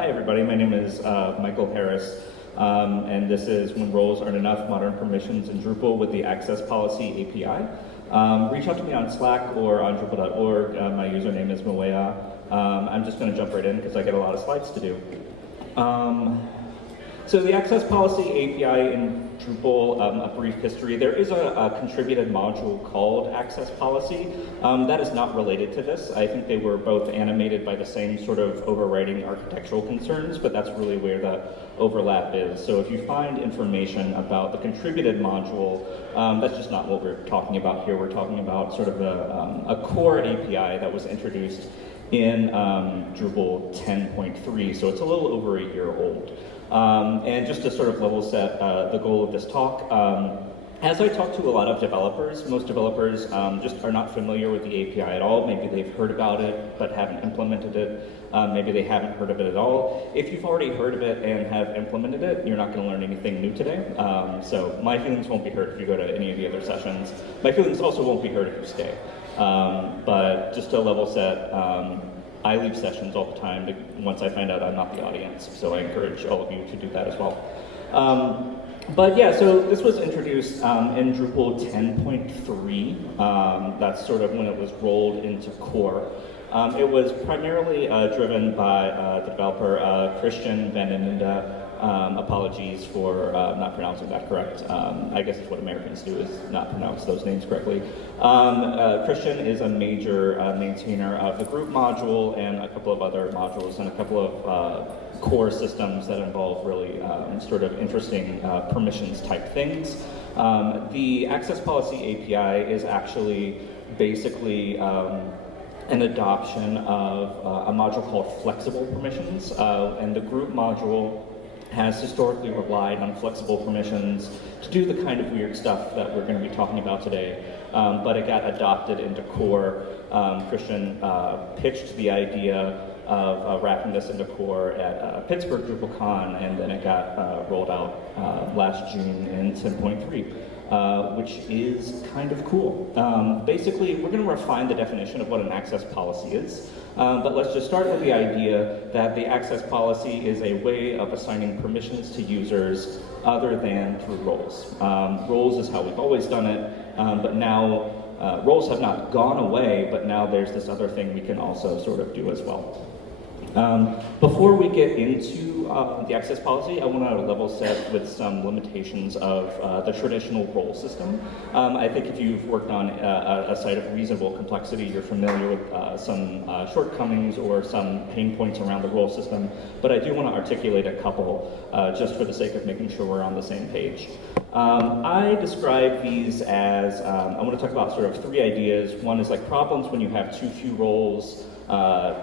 Hi everybody, my name is Michael Harris, and this is When Roles Aren't Enough, Modern Permissions in Drupal with the Access Policy API. Reach out to me on Slack or on Drupal.org. My username is Moea. I'm just going to jump right in because I get a lot of slides to do. So the Access Policy API in Drupal, a brief history. There is a contributed module called Access Policy. That is not related to this. I think they were both animated by the same sort of overriding architectural concerns, but that's really where the overlap is. So if you find information about the contributed module, that's just not what we're talking about here. We're talking about sort of a core API that was introduced in Drupal 10.3, so it's a little over a year old. And just to sort of level set the goal of this talk, as I talk to a lot of developers, most developers just are not familiar with the API at all. Maybe they've heard about it but haven't implemented it. Maybe they haven't heard of it at all. If you've already heard of it and have implemented it, you're not going to learn anything new today. So my feelings won't be hurt if you go to any of the other sessions. My feelings also won't be hurt if you stay. But just to level set, I leave sessions all the time once I find out I'm not the audience, so I encourage all of you to do that as well. But yeah, so this was introduced in Drupal 10.3. That's sort of when it was rolled into core. It was primarily driven by the developer Christian Van Inda. Apologies for not pronouncing that correct. I guess it's what Americans do, is not pronounce those names correctly. Christian is a major maintainer of the group module and a couple of other modules and a couple of core systems that involve really sort of interesting permissions type things. The Access Policy API is actually basically an adoption of a module called flexible permissions, and the group module has historically relied on flexible permissions to do the kind of weird stuff that we're going to be talking about today, but it got adopted into core. Christian pitched the idea of wrapping this into core at Pittsburgh DrupalCon, and then it got rolled out last June in 10.3. Which is kind of cool. Basically, we're going to refine the definition of what an access policy is, but let's just start with the idea that the access policy is a way of assigning permissions to users other than through roles. Roles is how we've always done it, but now roles have not gone away, but now there's this other thing we can also sort of do as well. Before we get into the access policy, I want to level set with some limitations of the traditional role system. I think if you've worked on a site of reasonable complexity, you're familiar with some shortcomings or some pain points around the role system, but I do want to articulate a couple just for the sake of making sure we're on the same page. I describe these as, I want to talk about sort of three ideas. One is like problems when you have too few roles.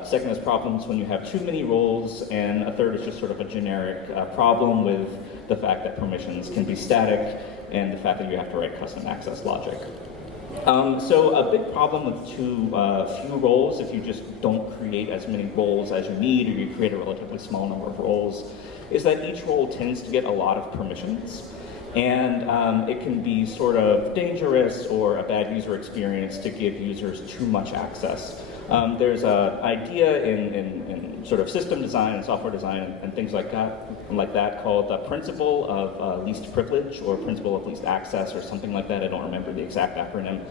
Second is problems when you have too many roles, and a third is just sort of a generic problem with the fact that permissions can be static and the fact that you have to write custom access logic. So a big problem with too few roles, if you just don't create as many roles as you need, or you create a relatively small number of roles, is that each role tends to get a lot of permissions. And it can be sort of dangerous or a bad user experience to give users too much access. There's an idea in sort of system design and software design and things like that called the principle of least privilege, or principle of least access, or something like that. I don't remember the exact acronym.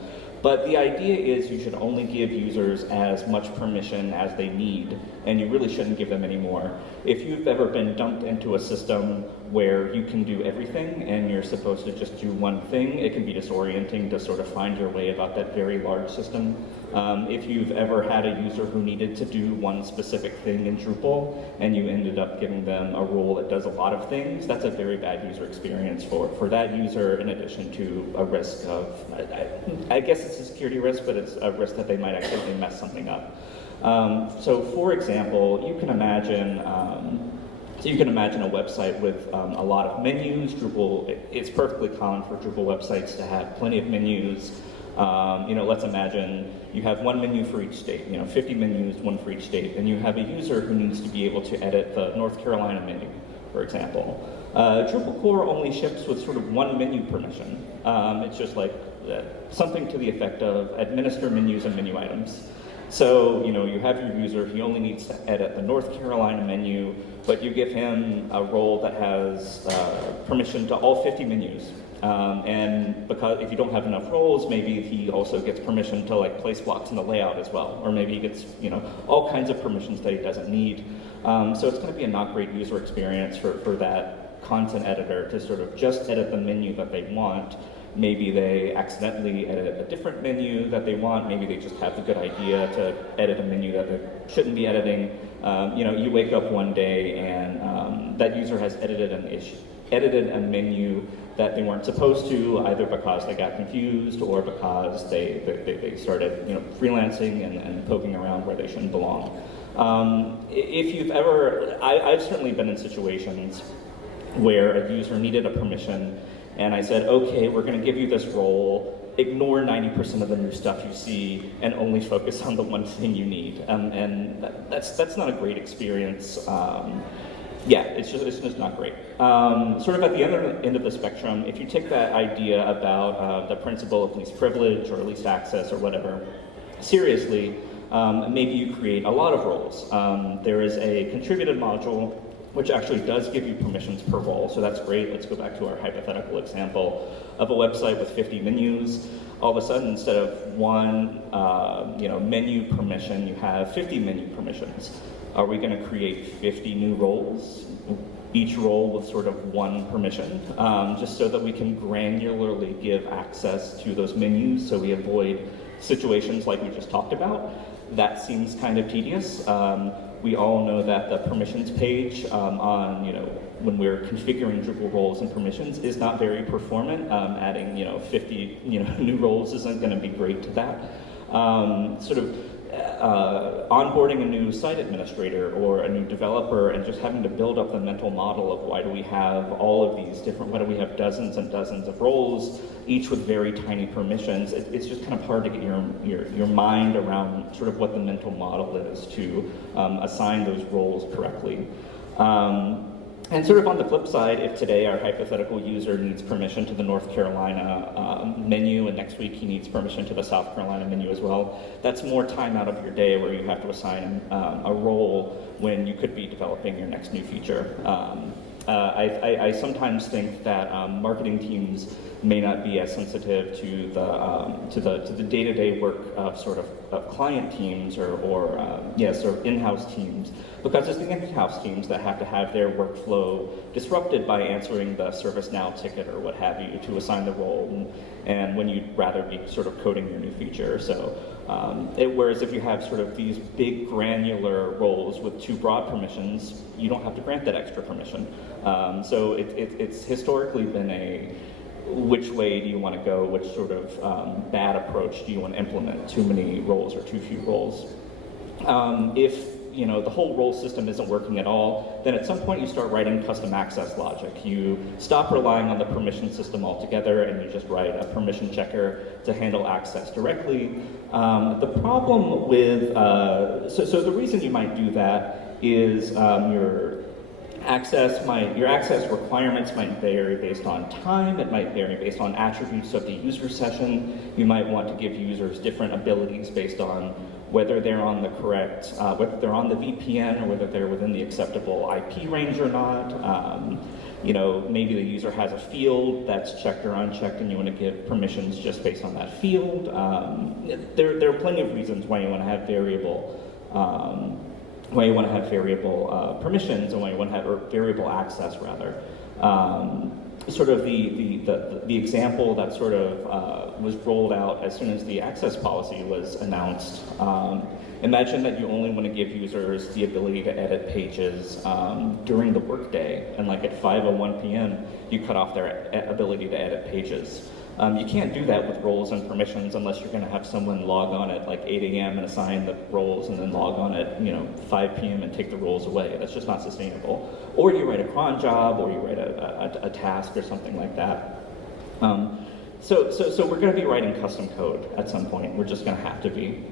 But the idea is you should only give users as much permission as they need, and you really shouldn't give them any more. If you've ever been dumped into a system where you can do everything and you're supposed to just do one thing, it can be disorienting to sort of find your way about that very large system. If you've ever had a user who needed to do one specific thing in Drupal and you ended up giving them a role that does a lot of things, that's a very bad user experience for that user, in addition to a risk of, I guess it's a security risk, but it's a risk that they might actually mess something up. So for example, you can imagine a website with a lot of menus. Drupal, it's perfectly common for Drupal websites to have plenty of menus. Let's imagine you have one menu for each state, 50 menus, one for each state, and you have a user who needs to be able to edit the North Carolina menu, for example. Drupal core only ships with sort of one menu permission. It's just like something to the effect of administer menus and menu items. So, you have your user, he only needs to edit the North Carolina menu, but you give him a role that has permission to all 50 menus. And because if you don't have enough roles, maybe he also gets permission to like place blocks in the layout as well, or maybe he gets all kinds of permissions that he doesn't need. So it's going to be a not great user experience for that content editor to sort of just edit the menu that they want. Maybe they accidentally edit a different menu that they want. Maybe they just have the good idea to edit a menu that they shouldn't be editing. You wake up one day and that user has edited a menu that they weren't supposed to, either because they got confused or because they started freelancing and poking around where they shouldn't belong. If you've ever, I've certainly been in situations where a user needed a permission and I said, okay, we're going to give you this role, ignore 90% of the new stuff you see, and only focus on the one thing you need. And that's not a great experience. Yeah, it's just not great. Sort of at the other end of the spectrum, if you take that idea about the principle of least privilege or least access or whatever seriously, maybe you create a lot of roles. There is a contributed module which actually does give you permissions per role, so that's great. Let's go back to our hypothetical example of a website with 50 menus. All of a sudden, instead of one menu permission, you have 50 menu permissions. Are we going to create 50 new roles, each role with sort of one permission, just so that we can granularly give access to those menus so we avoid situations like we just talked about? That seems kind of tedious. We all know that the permissions page when we're configuring Drupal roles and permissions is not very performant. Adding 50 new roles isn't going to be great to that. Onboarding a new site administrator or a new developer and just having to build up the mental model of why do we have all of these different, why do we have dozens and dozens of roles, each with very tiny permissions. It's just kind of hard to get your mind around sort of what the mental model is to assign those roles correctly. And sort of on the flip side, if today our hypothetical user needs permission to the North Carolina menu and next week he needs permission to the South Carolina menu as well, that's more time out of your day where you have to assign a role when you could be developing your next new feature. I sometimes think that marketing teams may not be as sensitive to the day-to-day work of sort of client teams or sort of in-house teams, because it's the in-house teams that have to have their workflow disrupted by answering the ServiceNow ticket or what have you to assign the role, and when you'd rather be sort of coding your new feature. So whereas if you have sort of these big granular roles with too broad permissions, you don't have to grant that extra permission. So it's historically been a which way do you want to go, which sort of bad approach do you want to implement, too many roles or too few roles. If the whole role system isn't working at all, then at some point you start writing custom access logic. You stop relying on the permission system altogether and you just write a permission checker to handle access directly. The problem with, so the reason you might do that is your access requirements might vary based on time, it might vary based on attributes of the user session. You might want to give users different abilities based on whether they're on the correct, whether they're on the VPN or whether they're within the acceptable IP range or not. Maybe the user has a field that's checked or unchecked and you want to give permissions just based on that field. There are plenty of reasons why you want to have variable permissions and why you want to have variable access rather. Sort of the example that sort of was rolled out as soon as the access policy was announced. Imagine that you only want to give users the ability to edit pages during the workday, and like at 5:01 p.m. you cut off their ability to edit pages. You can't do that with roles and permissions unless you're going to have someone log on at like 8 a.m. and assign the roles and then log on at 5 p.m. and take the roles away. That's just not sustainable. Or you write a cron job, or you write a task or something like that. So we're going to be writing custom code at some point. We're just going to have to be.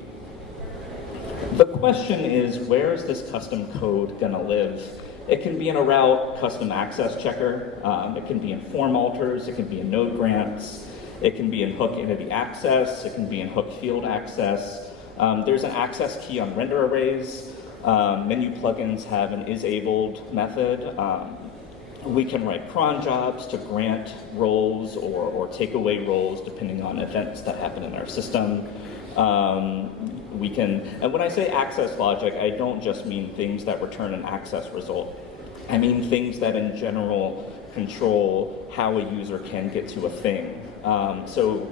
The question is, where is this custom code going to live? It can be in a route custom access checker. It can be in form alters. It can be in node grants. It can be in hook entity access. It can be in hook field access. There's an access key on render arrays. Menu plugins have an isabled method. We can write cron jobs to grant roles or take away roles depending on events that happen in our system. We can, and when I say access logic, I don't just mean things that return an access result. I mean things that in general control how a user can get to a thing. So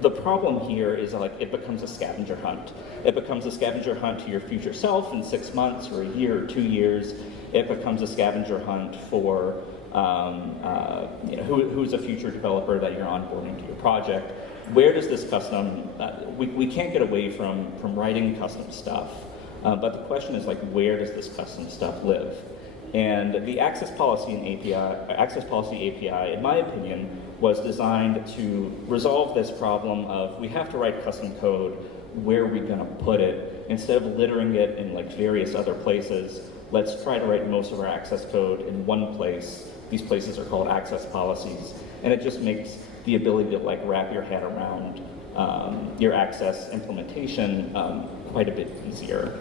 the problem here is like it becomes a scavenger hunt. It becomes a scavenger hunt to your future self in 6 months or a year or 2 years. It becomes a scavenger hunt for who's a future developer that you're onboarding to your project. Where does this custom, we can't get away from writing custom stuff, but the question is like, where does this custom stuff live? And the access policy API, in my opinion, was designed to resolve this problem of we have to write custom code, where are we gonna put it? Instead of littering it in like various other places, let's try to write most of our access code in one place. These places are called access policies, and it just makes the ability to like wrap your head around your access implementation quite a bit easier.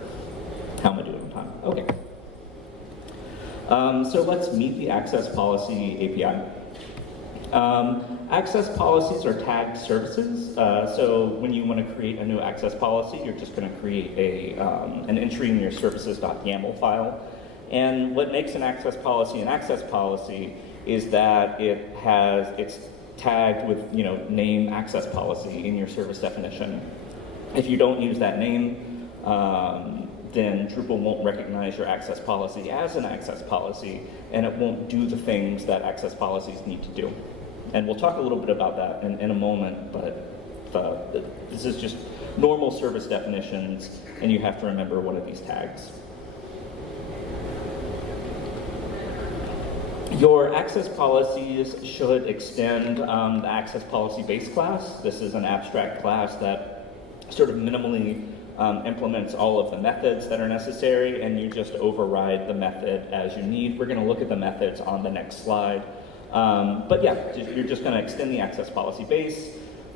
How am I doing on time? Okay. So let's meet the access policy API. Access policies are tagged services. So when you want to create a new access policy, you're just going to create an entry in your services.yaml file. And what makes an access policy is that it's tagged with name access policy in your service definition. If you don't use that name, then Drupal won't recognize your access policy as an access policy, and it won't do the things that access policies need to do. And we'll talk a little bit about that in a moment, but this is just normal service definitions, and you have to remember one of these tags. Your access policies should extend the access policy base class. This is an abstract class that sort of minimally implements all of the methods that are necessary, and you just override the method as you need. We're going to look at the methods on the next slide. But yeah, you're just going to extend the access policy base.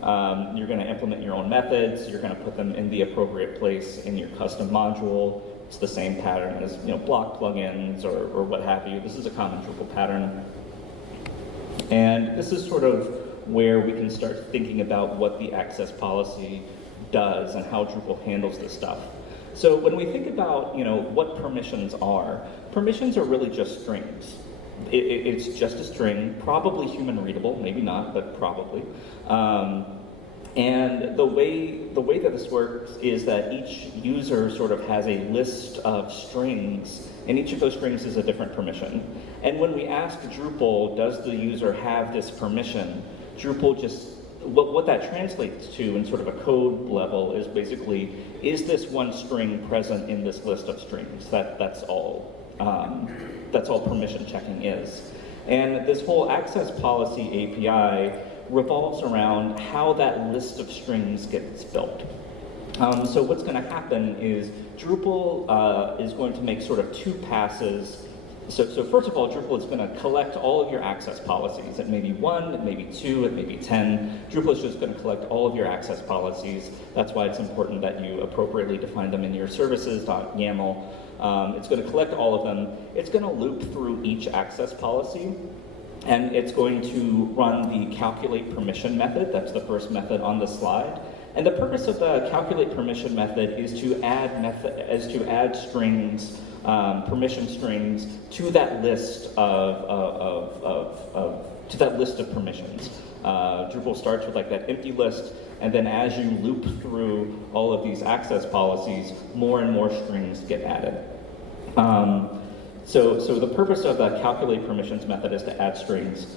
You're going to implement your own methods. You're going to put them in the appropriate place in your custom module. It's the same pattern as block plugins or what have you. This is a common Drupal pattern. And this is sort of where we can start thinking about what the access policy does and how Drupal handles this stuff. So when we think about what permissions are really just strings. It's just a string, probably human readable, maybe not, but probably. And the way that this works is that each user sort of has a list of strings, and each of those strings is a different permission. And when we ask Drupal, does the user have this permission, Drupal just, what that translates to in sort of a code level is basically, is this one string present in this list of strings? That's all permission checking is. And this whole access policy API revolves around how that list of strings gets built. So what's going to happen is Drupal is going to make sort of two passes. So first of all, Drupal is going to collect all of your access policies. It may be 1, it may be 2, it may be 10. Drupal is just going to collect all of your access policies. That's why it's important that you appropriately define them in your services.yaml. It's going to collect all of them. It's going to loop through each access policy, and it's going to run the calculate permission method. That's the first method on the slide. And the purpose of the calculate permission method is to add strings, permission strings, to that list of permissions. Drupal starts with like that empty list, and then as you loop through all of these access policies, more and more strings get added. So the purpose of the calculate permissions method is to add strings.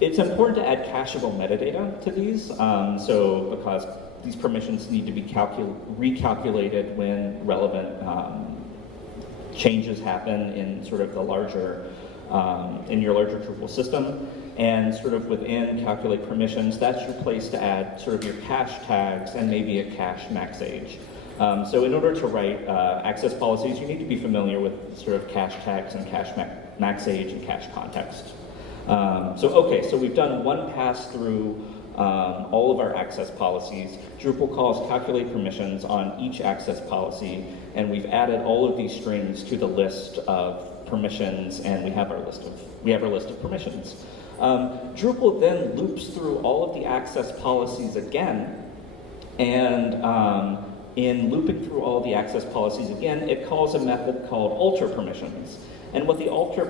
It's important to add cacheable metadata to these, because these permissions need to be recalculated when relevant changes happen in sort of the larger, in your larger Drupal system. And sort of within calculate permissions, that's your place to add sort of your cache tags and maybe a cache max age. So in order to write access policies, you need to be familiar with sort of cache tags and cache max age and cache context. So we've done one pass through all of our access policies. Drupal calls calculate permissions on each access policy, and we've added all of these strings to the list of permissions, and we have our list of permissions. Drupal then loops through all of the access policies again, and in looping through all of the access policies again, it calls a method called alter permissions. And what the alter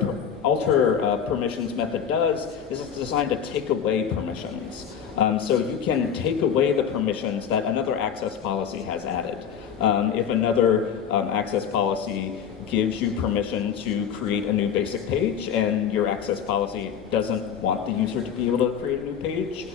permissions method does is it's designed to take away permissions. So you can take away the permissions that another access policy has added. If another access policy gives you permission to create a new basic page and your access policy doesn't want the user to be able to create a new page,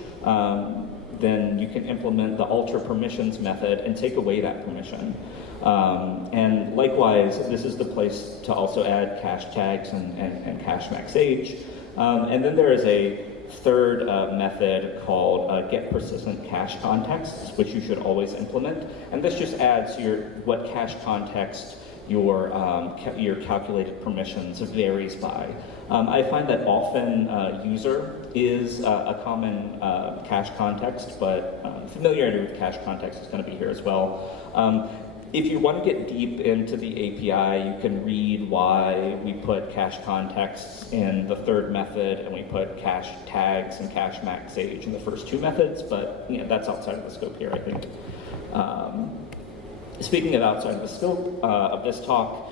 then you can implement the alter permissions method and take away that permission. And likewise, this is the place to also add cache tags and cache max age. And then there is a third method called get persistent cache contexts, which you should always implement. And this just adds what cache context your calculated permissions varies by. I find that often user is a common cache context, but familiarity with cache context is going to be here as well. If you want to get deep into the API, you can read why we put cache contexts in the third method and we put cache tags and cache max age in the first two methods, but that's outside of the scope here, I think. Speaking of outside of the scope of this talk,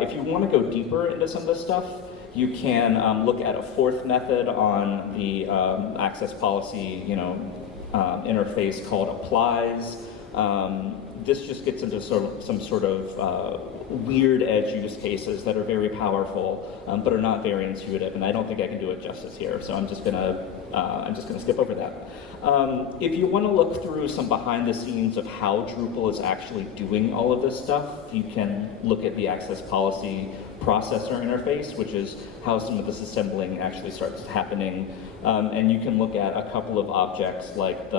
if you want to go deeper into some of this stuff, you can look at a fourth method on the access policy interface called applies. This just gets into some sort of weird edge use cases that are very powerful, but are not very intuitive, and I don't think I can do it justice here, so I'm just gonna skip over that. If you want to look through some behind the scenes of how Drupal is actually doing all of this stuff, you can look at the access policy processor interface, which is how some of this assembling actually starts happening. And you can look at a couple of objects like the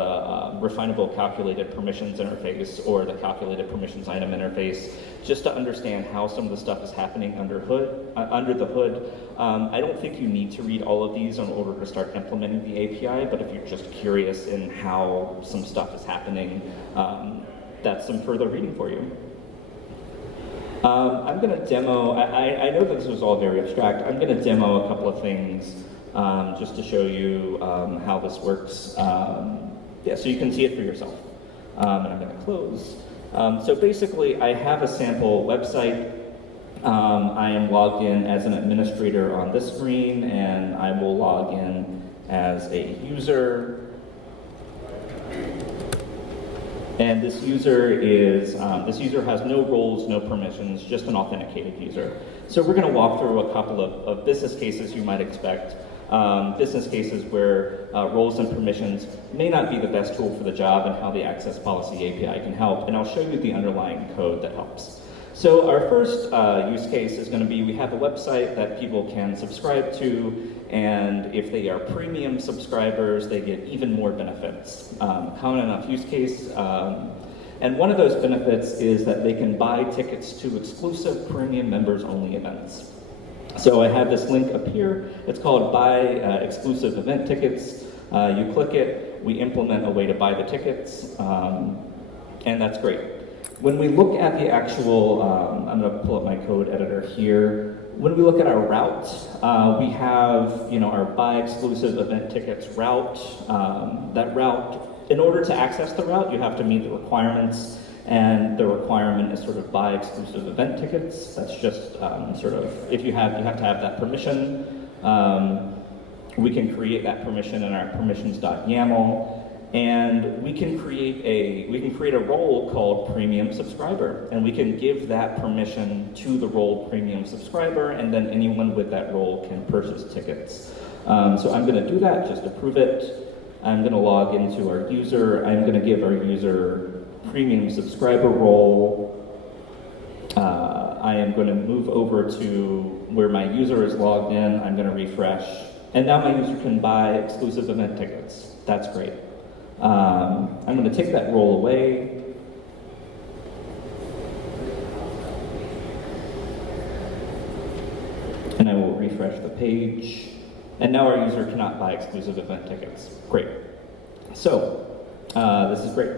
refinable calculated permissions interface or the calculated permissions item interface, just to understand how some of the stuff is happening under the hood. I don't think you need to read all of these in order to start implementing the API, but if you're just curious in how some stuff is happening, that's some further reading for you. I'm going to demo, I know that this was all very abstract. I'm going to demo a couple of things just to show you how this works. Yeah, so you can see it for yourself. And I'm going to close. So basically, I have a sample website. I am logged in as an administrator on this screen, and I will log in as a user. And this user has no roles, no permissions, just an authenticated user. So we're going to walk through a couple of business cases you might expect. Business cases where roles and permissions may not be the best tool for the job and how the access policy API can help. And I'll show you the underlying code that helps. So our first use case is going to be, we have a website that people can subscribe to, and if they are premium subscribers, they get even more benefits. Common enough use case. And one of those benefits is that they can buy tickets to exclusive premium members only events. So I have this link up here. It's called Buy Exclusive Event Tickets. You click it, we implement a way to buy the tickets, and that's great. When we look at the actual, I'm going to pull up my code editor here. When we look at our route, we have our Buy Exclusive Event Tickets route. That route, in order to access the route, you have to meet the requirements. And the requirement is sort of buy exclusive event tickets. That's just if you have to have that permission. We can create that permission in our permissions.yaml, and we can create a role called premium subscriber, and we can give that permission to the role premium subscriber, and then anyone with that role can purchase tickets. So I'm going to do that just to prove it. I'm going to log into our user. I'm going to give our user premium subscriber role. I am going to move over to where my user is logged in. I'm going to refresh. And now my user can buy exclusive event tickets. That's great. I'm going to take that role away. And I will refresh the page. And now our user cannot buy exclusive event tickets. Great. This is great.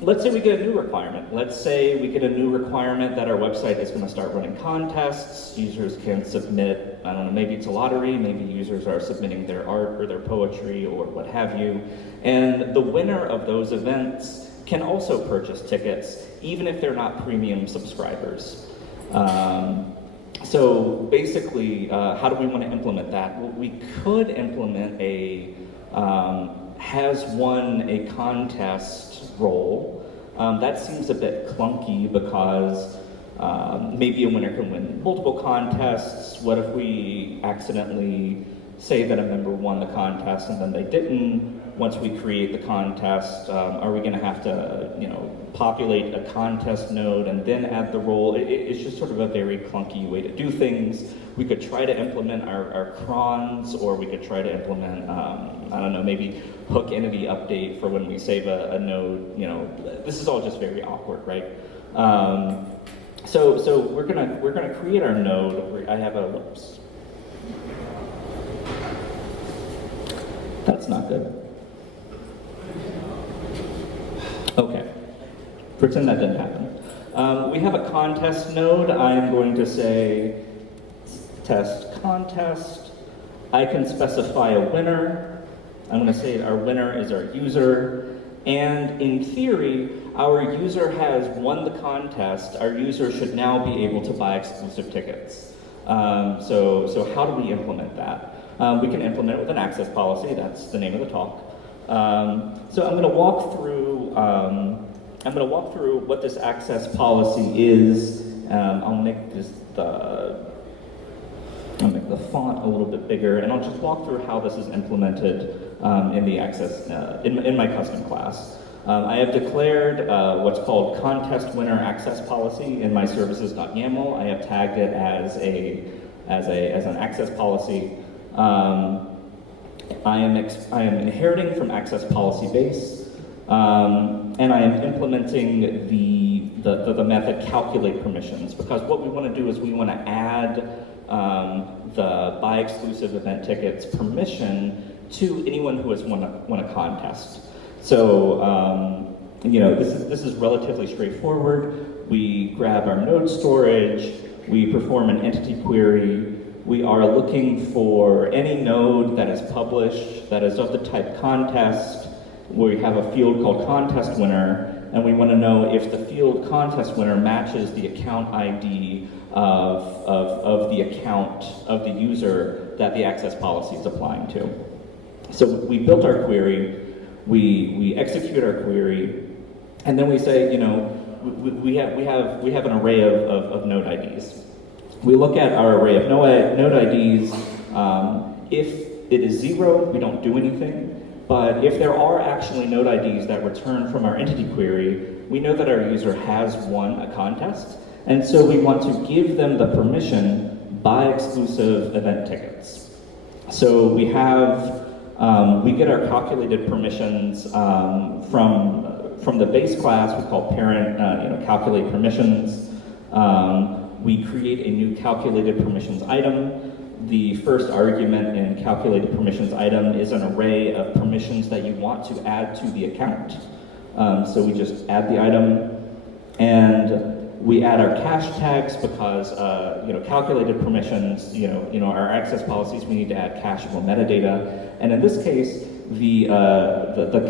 Let's say we get a new requirement. Let's say we get a new requirement that our website is going to start running contests. Users can submit, I don't know, maybe it's a lottery, maybe users are submitting their art or their poetry or what have you. And the winner of those events can also purchase tickets, even if they're not premium subscribers. So basically, how do we want to implement that? Well, we could implement a has won a contest role. That seems a bit clunky because maybe a winner can win multiple contests. What if we accidentally say that a member won the contest and then they didn't? Once we create the contest, are we going to have to, populate a contest node and then add the role? It's just sort of a very clunky way to do things. We could try to implement our crons, or we could try to implement, I don't know, maybe hook entity update for when we save a node. This is all just very awkward, right? So we're gonna create our node. I have a whoops. That's not good. Okay, pretend that didn't happen. We have a contest node. I'm going to say test contest. I can specify a winner. I'm going to say our winner is our user. And in theory, our user has won the contest. Our user should now be able to buy exclusive tickets. So how do we implement that? We can implement it with an access policy. That's the name of the talk. So I'm going to walk through. What this access policy is. I'll make the font a little bit bigger, and I'll just walk through how this is implemented in the access in my custom class. I have declared what's called contest winner access policy in my services.yaml. I have tagged it as an access policy. I am inheriting from access policy base, and I am implementing the method calculate permissions, because what we want to do is we want to add the buy exclusive event tickets permission to anyone who has won a contest. So this is relatively straightforward. We grab our node storage, we perform an entity query. We are looking for any node that is published, that is of the type contest. We have a field called contest winner, and we want to know if the field contest winner matches the account ID of the account of the user that the access policy is applying to. So we built our query, we execute our query, and then we say, we have an array of node IDs. We look at our array of node IDs. If it is 0, we don't do anything. But if there are actually node IDs that return from our entity query, we know that our user has won a contest. And so we want to give them the permission buy exclusive event tickets. So we get our calculated permissions from the base class. We call parent calculate permissions. We create a new calculated permissions item. The first argument in calculated permissions item is an array of permissions that you want to add to the account. So we just add the item, and we add our cache tags because calculated permissions, our access policies, we need to add cacheable metadata. And in this case, the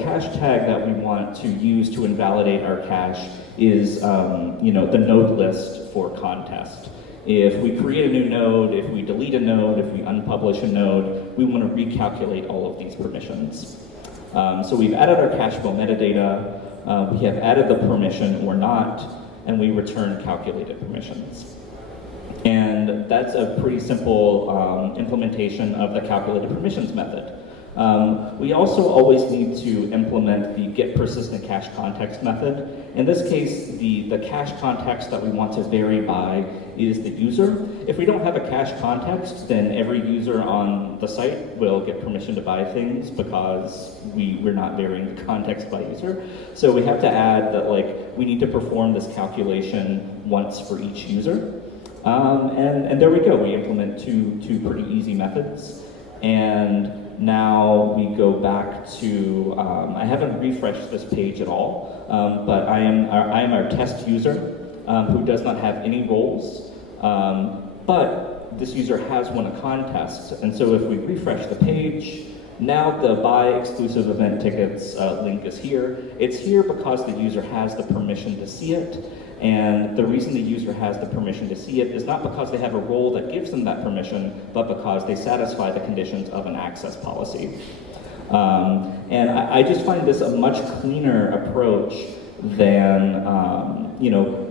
cache tag that we want to use to invalidate our cache is the node list for contest. If we create a new node, if we delete a node, if we unpublish a node, we want to recalculate all of these permissions. So we've added our cacheable metadata, we have added the permission or not, and we return calculated permissions. And that's a pretty simple implementation of the calculated permissions method. We also always need to implement the get persistent cache context method. In this case, the cache context that we want to vary by is the user. If we don't have a cache context, then every user on the site will get permission to buy things because we're not varying the context by user. So we have to add that we need to perform this calculation once for each user. And there we go. We implement two pretty easy methods. And now we go back to, I haven't refreshed this page at all, but I am our test user who does not have any roles, but this user has won a contest. And so if we refresh the page, now the buy exclusive event tickets link is here. It's here because the user has the permission to see it. And the reason the user has the permission to see it is not because they have a role that gives them that permission, but because they satisfy the conditions of an access policy. And I just find this a much cleaner approach than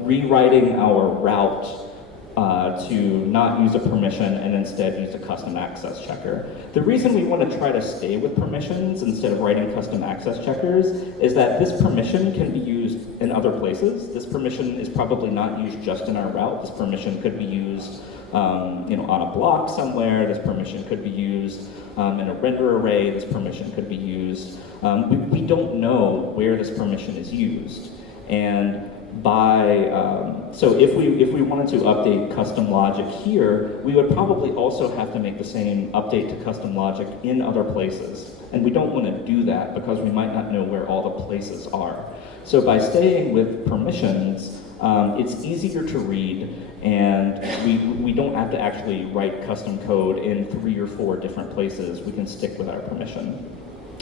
rewriting our route to not use a permission and instead use a custom access checker. The reason we want to try to stay with permissions instead of writing custom access checkers is that this permission can be used in other places. This permission is probably not used just in our route. This permission could be used on a block somewhere. This permission could be used in a render array. This permission could be used. We don't know where this permission is used. And so if we wanted to update custom logic here, we would probably also have to make the same update to custom logic in other places. And we don't want to do that because we might not know where all the places are. So by staying with permissions, it's easier to read, and we don't have to actually write custom code in 3 or 4 different places. We can stick with our permission.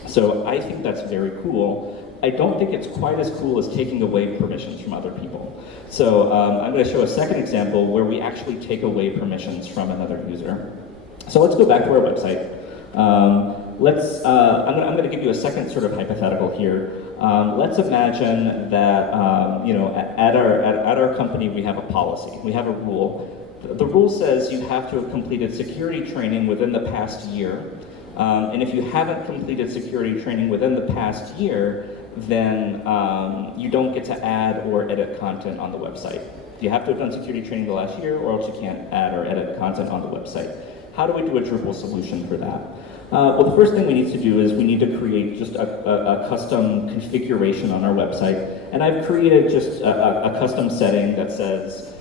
So I think that's very cool. I don't think it's quite as cool as taking away permissions from other people. So I'm going to show a second example where we actually take away permissions from another user. So let's go back to our website. I'm going to give you a second sort of hypothetical here. Let's imagine that at our company we have a policy, we have a rule. The rule says you have to have completed security training within the past year. And if you haven't completed security training within the past year, then you don't get to add or edit content on the website. You have to have done security training the last year, or else you can't add or edit content on the website. How do we do a Drupal solution for that? Well, the first thing we need to do is we need to create just a custom configuration on our website. And I've created just a custom setting that says,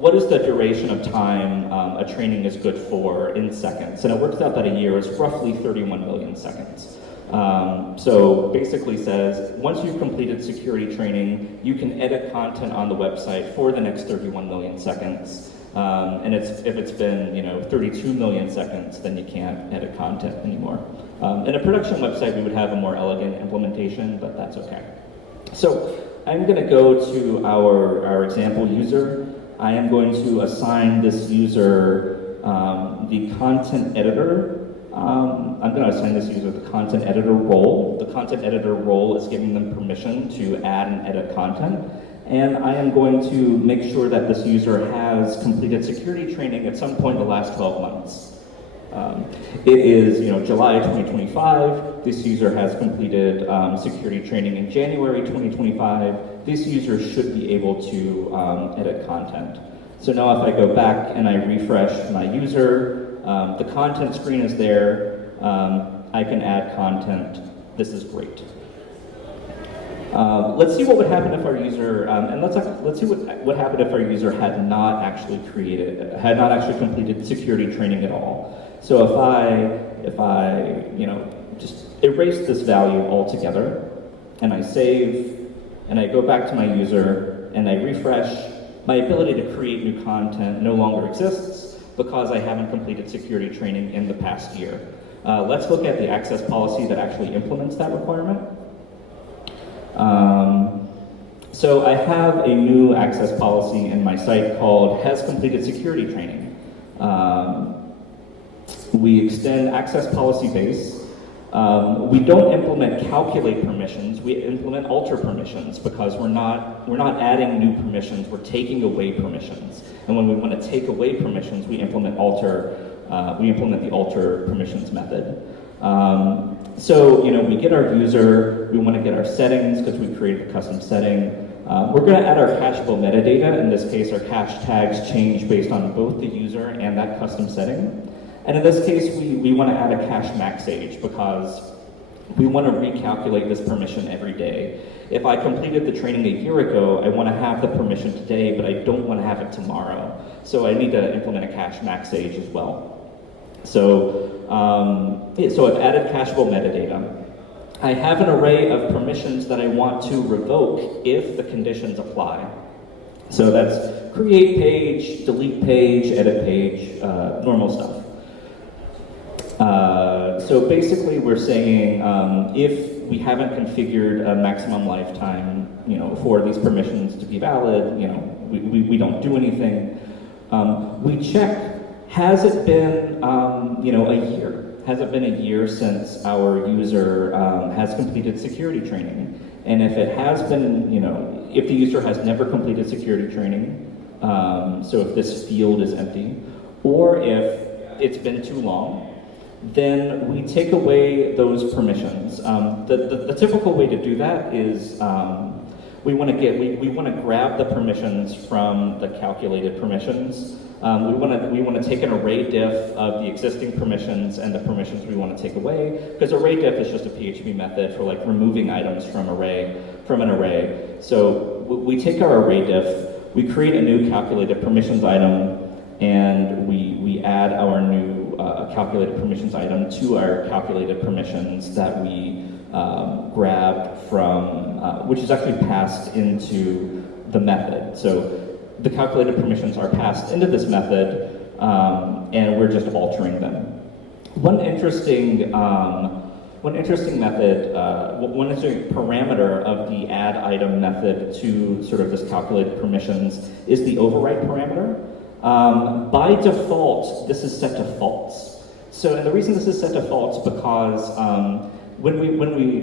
what is the duration of time a training is good for in seconds? And it works out that a year is roughly 31 million seconds. So basically says, once you've completed security training, you can edit content on the website for the next 31 million seconds. And if it's been 32 million seconds, then you can't edit content anymore. In a production website, we would have a more elegant implementation, but that's okay. So I'm going to go to our example user. I am going to assign this user the content editor. I'm going to assign this user the content editor role. The content editor role is giving them permission to add and edit content. And I am going to make sure that this user has completed security training at some point in the last 12 months. It is July 2025. This user has completed security training in January 2025. This user should be able to edit content. So now if I go back and I refresh my user, the content screen is there. I can add content. This is great. Let's see what would happen if our user, and let's see what happened if our user had not actually completed security training at all. So if I just erase this value altogether, and I save, and I go back to my user, and I refresh, my ability to create new content no longer exists because I haven't completed security training in the past year. Let's look at the access policy that actually implements that requirement. So I have a new access policy in my site called has completed security training. We extend access policy base. We don't implement calculate permissions, we implement alter permissions because we're not adding new permissions, we're taking away permissions. And when we want to take away permissions, we implement the alter permissions method. So we get our user, we want to get our settings because we created a custom setting. We're going to add our cacheable metadata. In this case, our cache tags change based on both the user and that custom setting. And in this case, we want to add a cache max age because we want to recalculate this permission every day. If I completed the training a year ago, I want to have the permission today, but I don't want to have it tomorrow. So I need to implement a cache max age as well. So I've added cacheable metadata. I have an array of permissions that I want to revoke if the conditions apply. So that's create page, delete page, edit page, normal stuff. So basically we're saying if we haven't configured a maximum lifetime, for these permissions to be valid, we don't do anything. We check, has it been, a year? Has it been a year since our user has completed security training? And if it has been, if the user has never completed security training, so if this field is empty, or if it's been too long, then we take away those permissions. The typical way to do that is we want to grab the permissions from the calculated permissions. We want to take an array diff of the existing permissions and the permissions we want to take away, because array diff is just a PHP method for like removing items from an array. So we take our array diff, we create a new calculated permissions item, and we add our new calculated permissions item to our calculated permissions that we grabbed from, which is actually passed into the method. So the calculated permissions are passed into this method, and we're just altering them. One interesting parameter of the add item method to sort of this calculated permissions is the overwrite parameter. By default, this is set to false. So, and the reason this is set to false because when we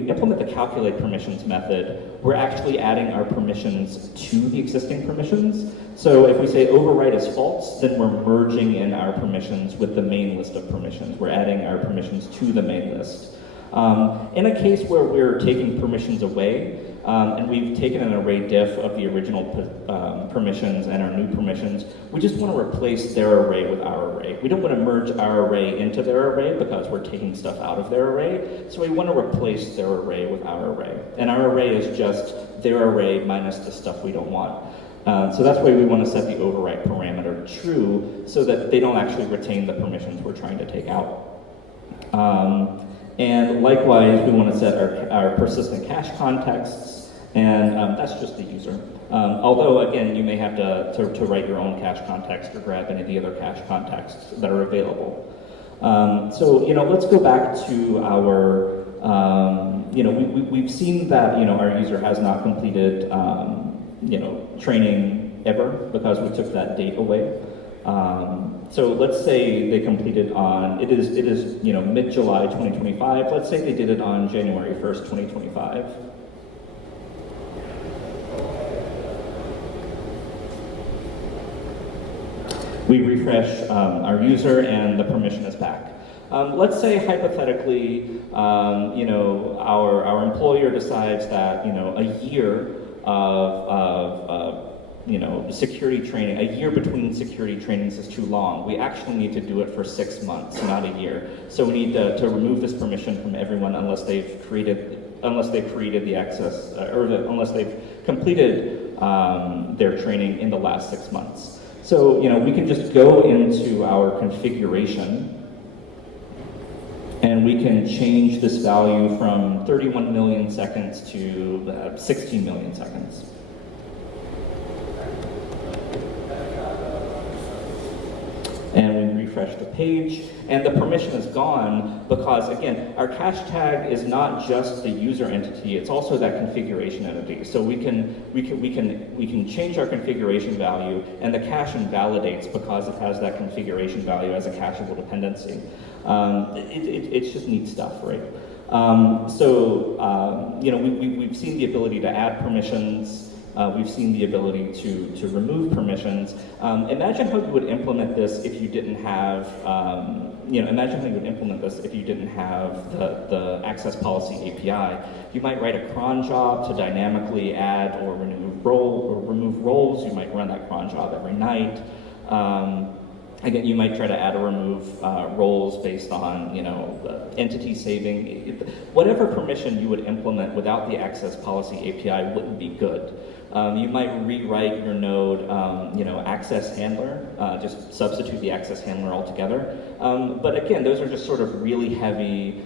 implement the calculate permissions method, we're actually adding our permissions to the existing permissions. So if we say overwrite is false, then we're merging in our permissions with the main list of permissions. We're adding our permissions to the main list. In a case where we're taking permissions away, and we've taken an array diff of the original permissions and our new permissions, we just want to replace their array with our array. We don't want to merge our array into their array because we're taking stuff out of their array, so we want to replace their array with our array. And our array is just their array minus the stuff we don't want. So that's why we want to set the overwrite parameter true so that they don't actually retain the permissions we're trying to take out. And likewise, we want to set our persistent cache contexts, and that's just the user. Although, again, you may have to write your own cache context or grab any of the other cache contexts that are available. So, let's go back to our, we've seen that, our user has not completed, training ever because we took that date away. So let's say they completed on, it is mid-July 2025. Let's say they did it on January 1st, 2025. We refresh our user and the permission is back. Let's say hypothetically, our employer decides that, a year of security training, a year between security trainings is too long. We actually need to do it for 6 months, not a year. So we need to remove this permission from everyone unless they've created the access, unless they've completed their training in the last 6 months. So, we can just go into our configuration and we can change this value from 31 million seconds to 16 million seconds. And we refresh the page, and the permission is gone because, again, our cache tag is not just the user entity; it's also that configuration entity. So we can change our configuration value, and the cache invalidates because it has that configuration value as a cacheable dependency. It's just neat stuff, right? We've seen the ability to add permissions. We've seen the ability to remove permissions. Imagine how you would implement this if you didn't have, imagine how you would implement this if you didn't have the access policy API. You might write a cron job to dynamically add or remove roles. You might run that cron job every night. Again, you might try to add or remove roles based on, entity saving. Whatever permission you would implement without the access policy API wouldn't be good. You might rewrite your node, access handler, just substitute the access handler altogether. But again, those are just sort of really heavy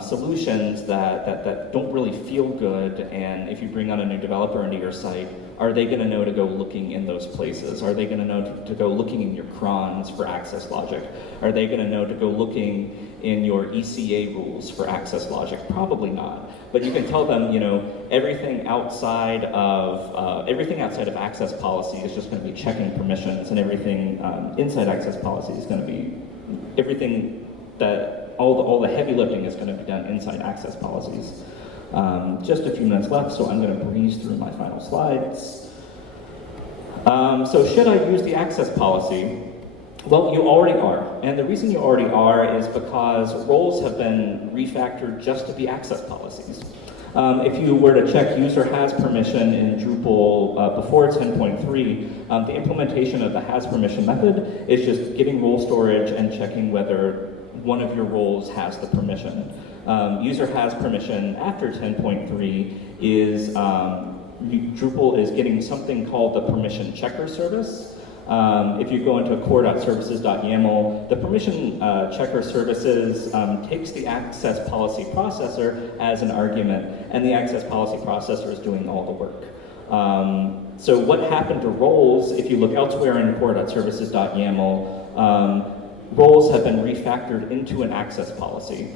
solutions that don't really feel good, and if you bring on a new developer into your site, are they going to know to go looking in those places? Are they going to know to go looking in your crons for access logic? Are they going to know to go looking in your ECA rules for access logic? Probably not. But you can tell them, everything outside of access policy is just going to be checking permissions, and everything inside access policy is going to be everything that all the heavy lifting is going to be done inside access policies. Just a few minutes left, so I'm going to breeze through my final slides. So should I use the access policy? Well, you already are. And the reason you already are is because roles have been refactored just to be access policies. If you were to check user has permission in Drupal before 10.3, the implementation of the has permission method is just getting role storage and checking whether one of your roles has the permission. User has permission after 10.3 is Drupal is getting something called the permission checker service. If you go into core.services.yaml, the permission checker services takes the access policy processor as an argument, and the access policy processor is doing all the work. So what happened to roles, if you look elsewhere in core.services.yaml, roles have been refactored into an access policy.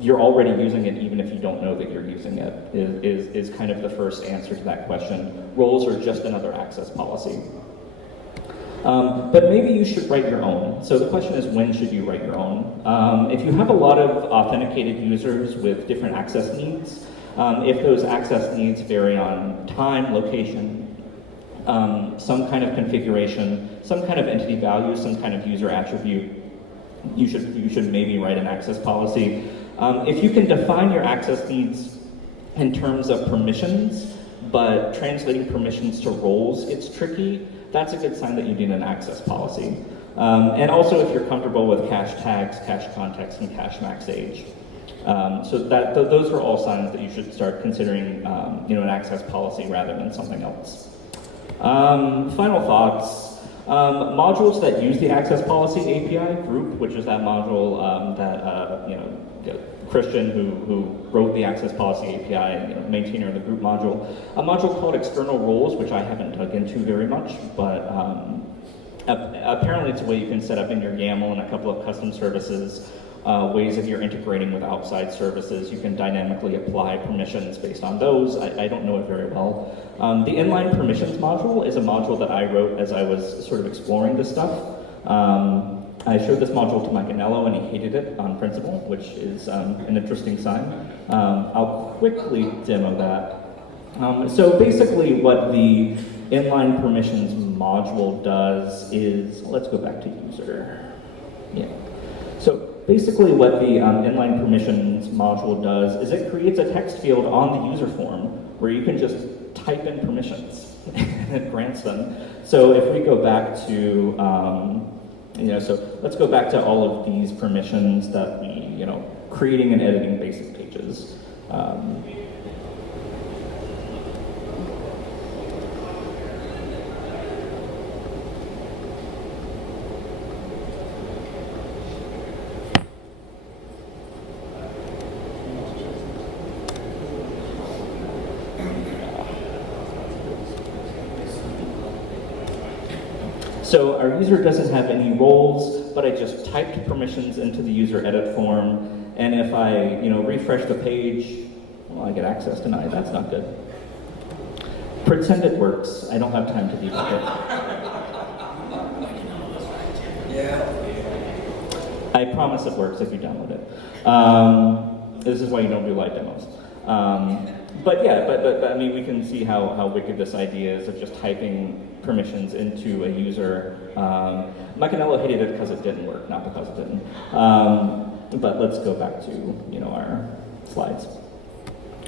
You're already using it even if you don't know that you're using it, is kind of the first answer to that question. Roles are just another access policy. But maybe you should write your own. So the question is, when should you write your own? If you have a lot of authenticated users with different access needs, if those access needs vary on time, location, some kind of configuration, some kind of entity value, some kind of user attribute, you should maybe write an access policy. If you can define your access needs in terms of permissions, but translating permissions to roles gets tricky, that's a good sign that you need an access policy. And also if you're comfortable with cache tags, cache context, and cache max age. Those are all signs that you should start considering an access policy rather than something else. Final thoughts. Modules that use the access policy API group, which is that module Christian who wrote the access policy API and maintainer of the group module. A module called external roles, which I haven't dug into very much, but apparently it's a way you can set up in your YAML and a couple of custom services, ways that you're integrating with outside services. You can dynamically apply permissions based on those. I don't know it very well. The inline permissions module is a module that I wrote as I was sort of exploring this stuff. I showed this module to Mike Anello and he hated it on principle, which is an interesting sign. I'll quickly demo that. So basically what the inline permissions module does is, let's go back to user. Yeah. So basically what the inline permissions module does is it creates a text field on the user form where you can just type in permissions and it grants them. So if we go back to, so let's go back to all of these permissions that we, creating and editing basic pages. So our user doesn't have any roles, but I just typed permissions into the user edit form, and if I, refresh the page, well, I get access denied. That's not good. Pretend it works. I don't have time to debug it. Yeah. I promise it works if you download it. This is why you don't do live demos. But I mean, we can see how wicked this idea is of just typing permissions into a user. Mike Anello hated it because it didn't work, not because it didn't. But let's go back to our slides.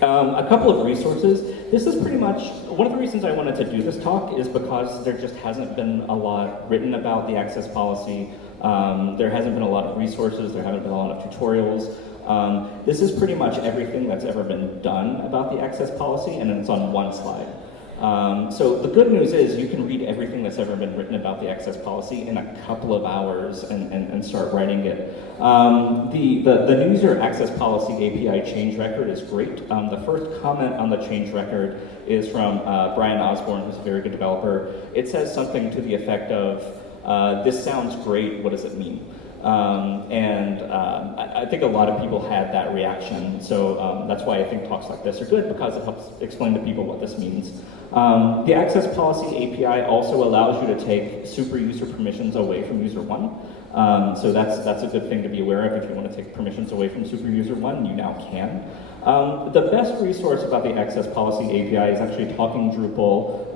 A couple of resources. This is pretty much one of the reasons I wanted to do this talk is because there just hasn't been a lot written about the access policy. There hasn't been a lot of resources. There haven't been a lot of tutorials. This is pretty much everything that's ever been done about the access policy, and it's on one slide. So the good news is you can read everything that's ever been written about the access policy in a couple of hours and start writing it. The user access policy API change record is great. The first comment on the change record is from Brian Osborne, who's a very good developer. It says something to the effect of, this sounds great, what does it mean? I think a lot of people had that reaction, so that's why I think talks like this are good, because it helps explain to people what this means. The access policy API also allows you to take super user permissions away from user one. So that's a good thing to be aware of. If you want to take permissions away from super user one, you now can. The best resource about the access policy API is actually Talking Drupal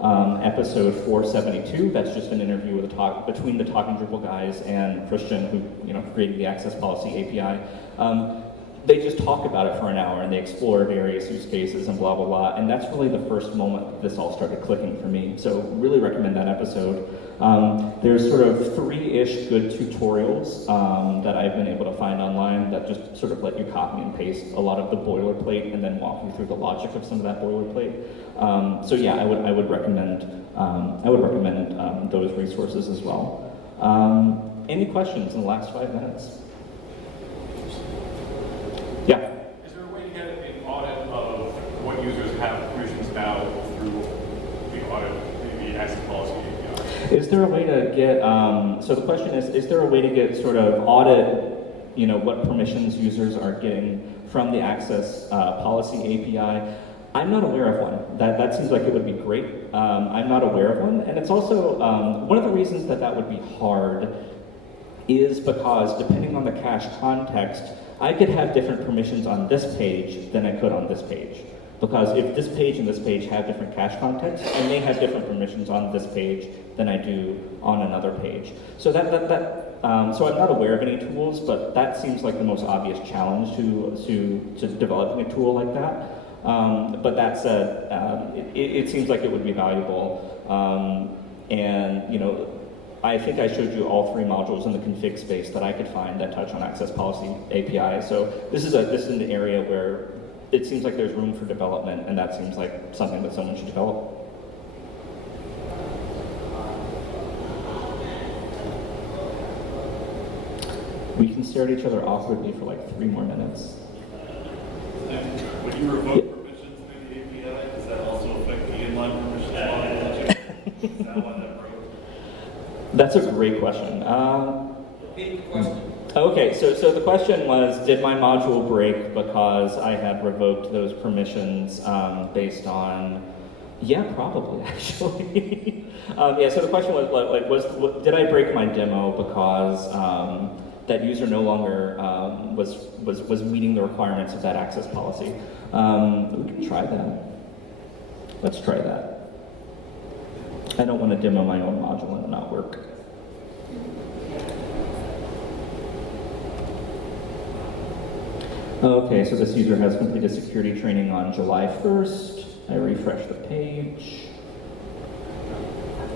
episode 472. That's just an interview with between the Talking Drupal guys and Christian, who created the access policy API. They just talk about it for an hour and they explore various use cases and blah, blah, blah. And that's really the first moment this all started clicking for me. So really recommend that episode. There's sort of 3-ish good tutorials that I've been able to find online that just sort of let you copy and paste a lot of the boilerplate and then walk you through the logic of some of that boilerplate. So yeah, I would recommend those resources as well. Any questions in the last 5 minutes? Yeah. Is there a way to get an audit of what users have permissions now through the audit, the access policy API? Is there a way to get, so the question is there a way to get sort of audit, what permissions users are getting from the access policy API? I'm not aware of one. That seems like it would be great. I'm not aware of one. And it's also, one of the reasons that would be hard is because depending on the cache context, I could have different permissions on this page than I could on this page. Because if this page and this page have different cache contexts, I may have different permissions on this page than I do on another page. So so I'm not aware of any tools, but that seems like the most obvious challenge to developing a tool like that. But that said, it seems like it would be valuable. I think I showed you all 3 modules in the config space that I could find that touch on access policy API. So this is an area where it seems like there's room for development, and that seems like something that someone should develop. We can stare at each other awkwardly for like 3 more minutes. When you revoke permissions through the API, does that also affect the inline permissions model? Is that one that broke? That's a great question. Repeat the question. Okay, so the question was, did my module break because I had revoked those permissions based on, yeah, probably actually. So the question was did I break my demo because that user no longer was meeting the requirements of that access policy? We can try that. Let's try that. I don't want to demo my own module and not work. Okay, so this user has completed security training on July 1st. I refresh the page.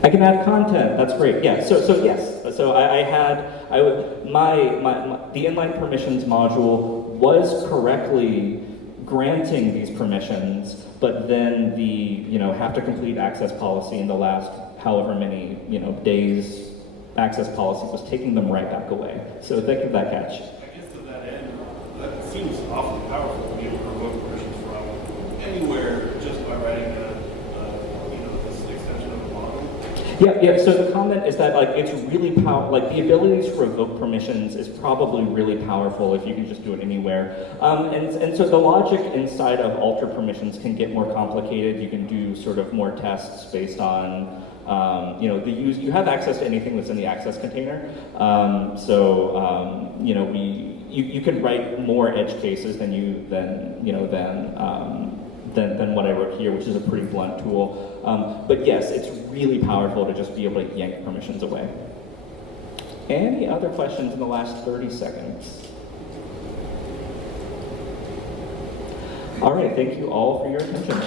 I can add content, that's great. Yeah, so yes. So the inline permissions module was correctly granting these permissions, but then the, have to complete access policy in the last however many, days access policy was taking them right back away. So thank you for that catch. I guess to that end, that seems awfully powerful to be able to revoke permissions from anywhere just by writing this extension of the model. Yeah, so the comment is that it's really powerful, the ability to revoke permissions is probably really powerful if you can just do it anywhere. And so the logic inside of alter permissions can get more complicated. You can do sort of more tests based on, you have access to anything that's in the access container. You can write more edge cases than what I wrote here, which is a pretty blunt tool. But yes, it's really powerful to just be able to yank permissions away. Any other questions in the last 30 seconds? All right, thank you all for your attention.